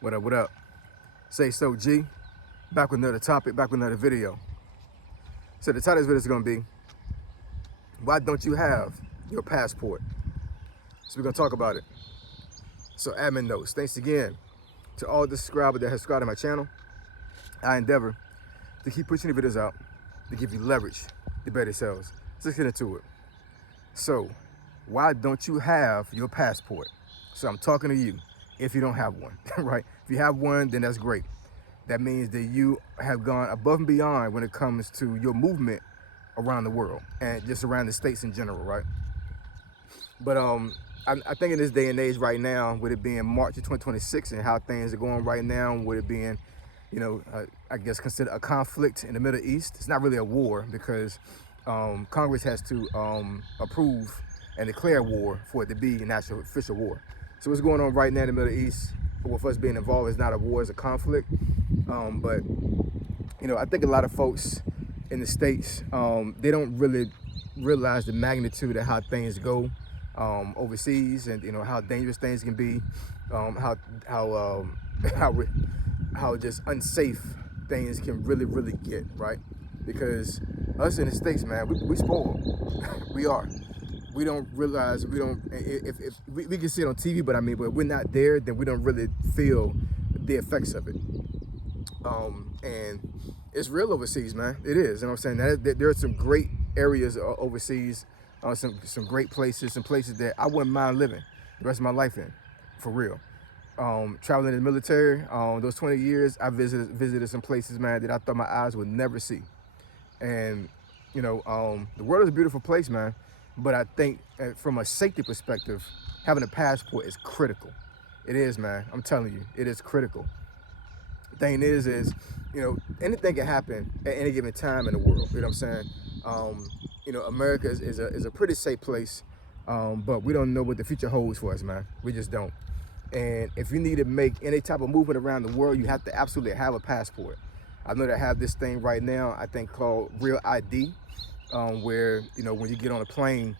What up, what up? Say so, G. Back with another topic, back with another video. So the title of this video is gonna be, why don't you have your passport? So we're gonna talk about it. So admin notes, thanks again to all the subscribers that have subscribed to my channel. I endeavor to keep pushing the videos out to give you leverage to better sales. So let's get into it. So why don't you have your passport? So I'm talking to you if you don't have one, right? If you have one, then that's great. That means that you have gone above and beyond when it comes to your movement around the world and just around the states in general, right? But I think in this day and age right now, with it being March of 2026 and how things are going right now, with it being, I guess considered a conflict in the Middle East, it's not really a war because Congress has to approve and declare war for it to be an actual official war. So what's going on right now in the Middle East, with us being involved, is not a war, it's a conflict. But I think a lot of folks in the States, they don't really realize the magnitude of how things go overseas, and how dangerous things can be, how just unsafe things can really get, right? Because us in the States, man, we spoiled. We are. We don't realize, if we can see it on TV, but but we're not there, then we don't really feel the effects of it. And it's real overseas, man. It is, you know what I'm saying? There are some great areas overseas, some great places, some places that I wouldn't mind living the rest of my life in, for real. Traveling in the military, those 20 years, I visited some places, man, that I thought my eyes would never see. And the world is a beautiful place, man. But I think from a safety perspective, having a passport is critical. It is, man. I'm telling you, it is critical. The thing is anything can happen at any given time in the world. You know what I'm saying? America is a pretty safe place, but we don't know what the future holds for us, man. We just don't. And if you need to make any type of movement around the world, you have to absolutely have a passport. I know they have this thing right now, I think called Real ID, where when you get on a plane,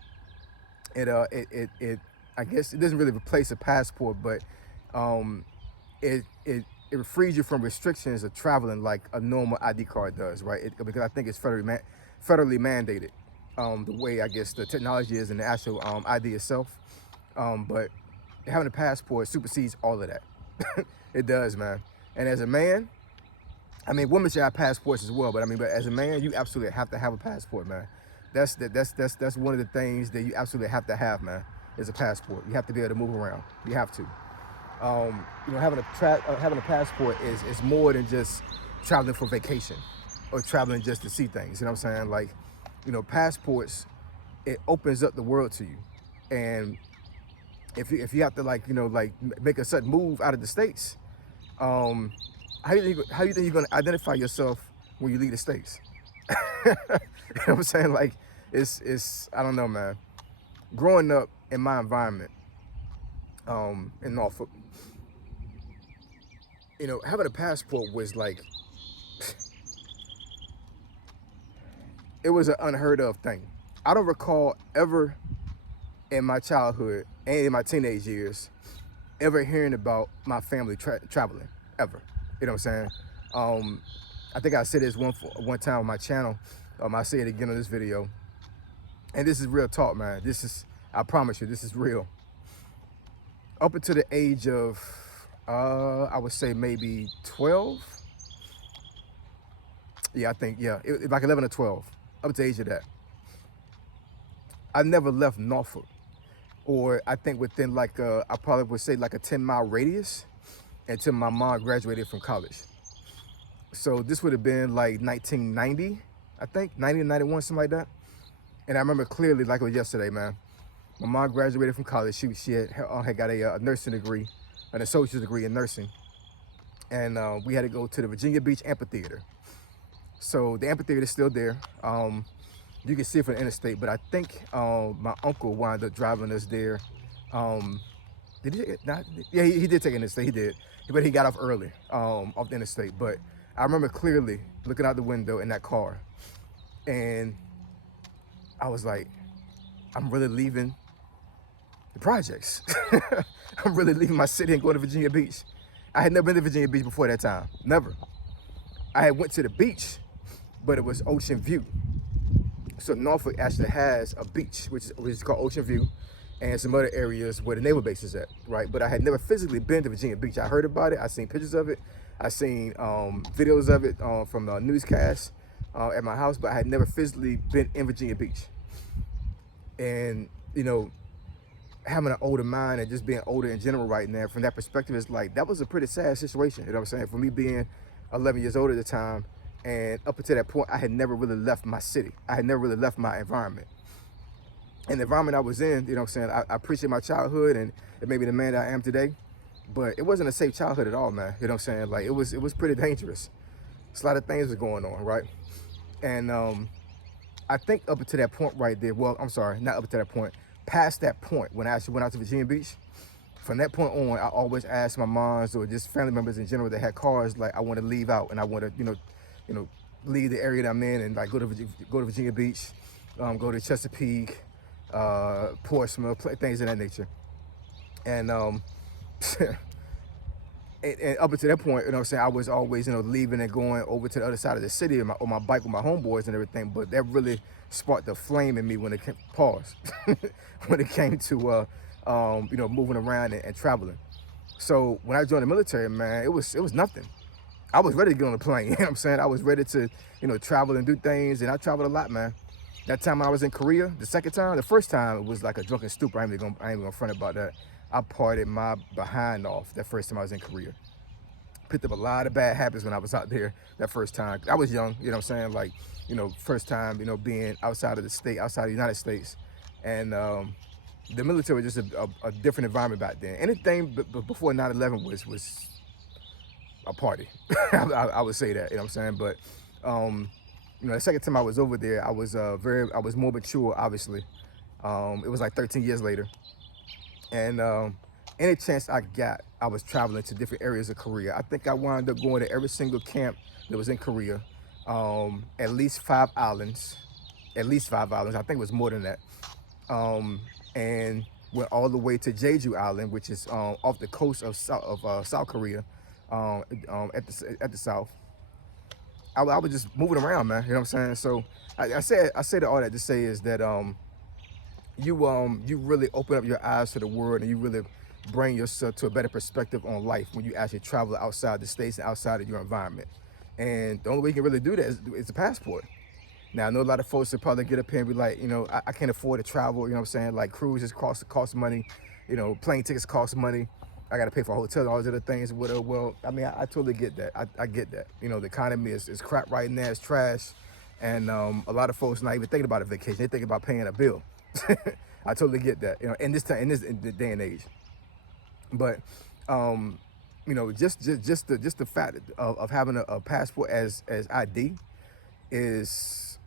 it I guess it doesn't really replace a passport, but it frees you from restrictions of traveling like a normal ID card does, right? Because I think it's federally mandated, the way I guess the technology is in the actual ID itself. But having a passport supersedes all of that. It does, man. And as a man, women should have passports as well, but but as a man, you absolutely have to have a passport, man. That's one of the things that you absolutely have to have, man, is a passport. You have to be able to move around. You have to. Having a passport is more than just traveling for vacation or traveling just to see things. You know what I'm saying? Like, passports, it opens up the world to you. And if you have to make a sudden move out of the States, how do you think you're gonna identify yourself when you leave the States? You know what I'm saying? Like, it's I don't know, man. Growing up in my environment, in Norfolk, having a passport was like, it was an unheard of thing. I don't recall ever in my childhood and in my teenage years ever hearing about my family traveling, ever. You know what I'm saying? I think I said this one time on my channel. I say it again on this video. And this is real talk, man. I promise you, this is real. Up until the age of, I would say maybe 12. Yeah, I think, yeah, like 11 or 12. Up to the age of that. I never left Norfolk. Or I think within I probably would say like a 10-mile radius until my mom graduated from college. So this would have been like 1990, I think, 90 or 91, something like that. And I remember clearly like it was yesterday, man. My mom graduated from college. She had got a nursing degree, an associate's degree in nursing. And we had to go to the Virginia Beach Amphitheater. So the amphitheater is still there. You can see it from the interstate, but I think my uncle wound up driving us there. Did he not? Yeah, he did take an interstate, he did. But he got off early off the interstate. But I remember clearly looking out the window in that car. And I was like, I'm really leaving the projects. I'm really leaving my city and going to Virginia Beach. I had never been to Virginia Beach before that time, never. I had went to the beach, but it was Ocean View. So Norfolk actually has a beach, which is called Ocean View, and some other areas where the naval base is at, right? But I had never physically been to Virginia Beach. I heard about it. I seen pictures of it. I seen videos of it from the newscasts at my house, but I had never physically been in Virginia Beach. And, you know, having an older mind and just being older in general right now, from that perspective, it's like, that was a pretty sad situation, you know what I'm saying? For me being 11 years old at the time, and up until that point, I had never really left my city. I had never really left my environment. And the environment I was in, you know what I'm saying, I appreciate my childhood and it made me the man that I am today, but it wasn't a safe childhood at all, man. You know what I'm saying? Like, it was pretty dangerous. A lot of things was going on, right? And I think up until that point right there, well, I'm sorry, not up until that point, past that point, when I actually went out to Virginia Beach, from that point on, I always asked my moms or just family members in general that had cars, like, I want to leave out and I want to, you know, leave the area that I'm in and like go to Virginia Beach, go to Chesapeake, Portsmouth, things of that nature. And and up until that point, you know what I'm saying, I was always, you know, leaving and going over to the other side of the city on my bike with my homeboys and everything. But that really sparked a flame in me when it came, when it came to, you know, moving around and traveling. So when I joined the military, man, it was nothing. I was ready to get on a plane, you know what I'm saying? I was ready to, you know, travel and do things, and I traveled a lot, man. That time I was in Korea, the second time, the first time it was like a drunken stupor. I ain't even gonna front about that. I partied my behind off that first time I was in Korea. Picked up a lot of bad habits when I was out there that first time. I was young, you know what I'm saying? Like, you know, first time, you know, being outside of the state, outside of the United States. And the military was just a different environment back then. Anything before 9/11 was a party. I would say that, you know what I'm saying? But, you know, the second time I was over there, I was more mature, obviously. It was like 13 years later. And any chance I got, I was traveling to different areas of Korea. I think I wound up going to every single camp that was in Korea, at least 5 islands. I think it was more than that. And went all the way to Jeju Island, which is off the coast of South Korea, at the south. I was just moving around, man. You know what I'm saying? So I said all that to say is that you really open up your eyes to the world, and you really bring yourself to a better perspective on life when you actually travel outside the states and outside of your environment. And the only way you can really do that is a passport. Now, I know a lot of folks will probably get up here and be like, you know, I can't afford to travel, you know what I'm saying? Like, cruises cost money, you know, plane tickets cost money. I got to pay for a hotel and all these other things. Well, I mean, I totally get that. I get that. You know, the economy is crap right now. It's trash. And a lot of folks not even thinking about a vacation. They think about paying a bill. I totally get that, you know, in this day and age. But, you know, just the fact of having a passport as ID is,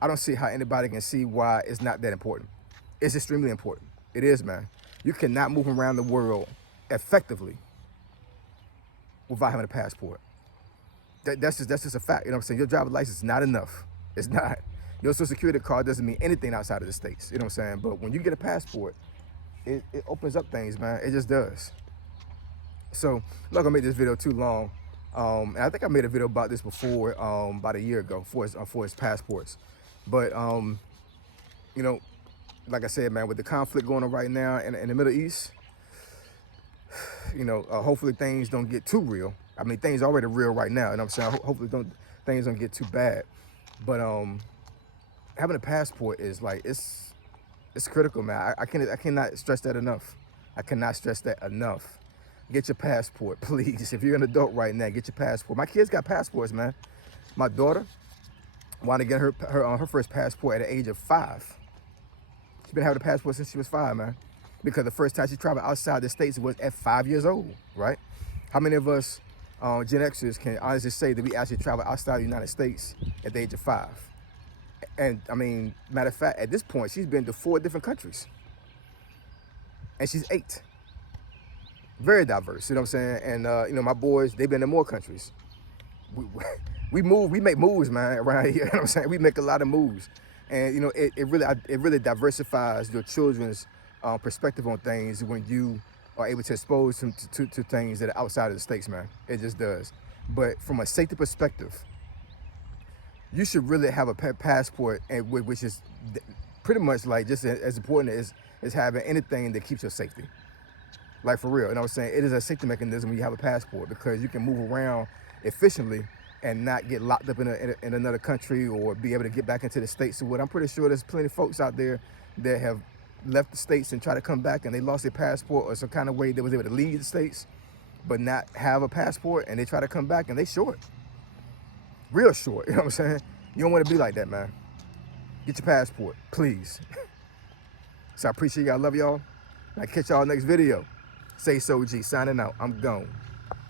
I don't see how anybody can see why it's not that important. It's extremely important. It is, man. You cannot move around the world effectively without having a passport. That's just a fact. You know what I'm saying? Your driver's license is not enough. It's not. Your social security card doesn't mean anything outside of the states. You know what I'm saying? But when you get a passport, it opens up things, man. It just does. So I'm not gonna make this video too long. And I think I made a video about this before, about a year ago, for his passports. But you know, like I said, man, with the conflict going on right now in the Middle East, you know, hopefully things don't get too real. I mean, things are already real right now, you know what I'm saying? Hopefully things don't get too bad. But having a passport is like, it's critical, man. I cannot stress that enough. I cannot stress that enough. Get your passport, please. If you're an adult right now, get your passport. My kids got passports, man. My daughter wanted to get her first passport at the age of 5. She's been having a passport since she was 5, man. Because the first time she traveled outside the states was at 5 years old, right? How many of us Gen Xers can honestly say that we actually travel outside the United States at the age of 5? And I mean, matter of fact, at this point, she's been to 4 different countries. And she's 8. Very diverse, you know what I'm saying? And, you know, my boys, they've been to more countries. We make moves, man, around here, you know what I'm saying? We make a lot of moves. And, you know, it really diversifies your children's perspective on things when you are able to expose them to things that are outside of the states, man. It just does. But from a safety perspective, you should really have a passport, and which is pretty much like just as important as having anything that keeps your safety. Like for real, and I was saying it is a safety mechanism when you have a passport, because you can move around efficiently and not get locked up in another country, or be able to get back into the States. So what I'm pretty sure there's plenty of folks out there that have left the States and try to come back, and they lost their passport or some kind of way they was able to leave the States but not have a passport, and they try to come back and they short. Real short, you know what I'm saying? You don't want to be like that, man. Get your passport, please. So I appreciate y'all, love y'all. I'll catch y'all next video. Say so G, signing out. I'm gone.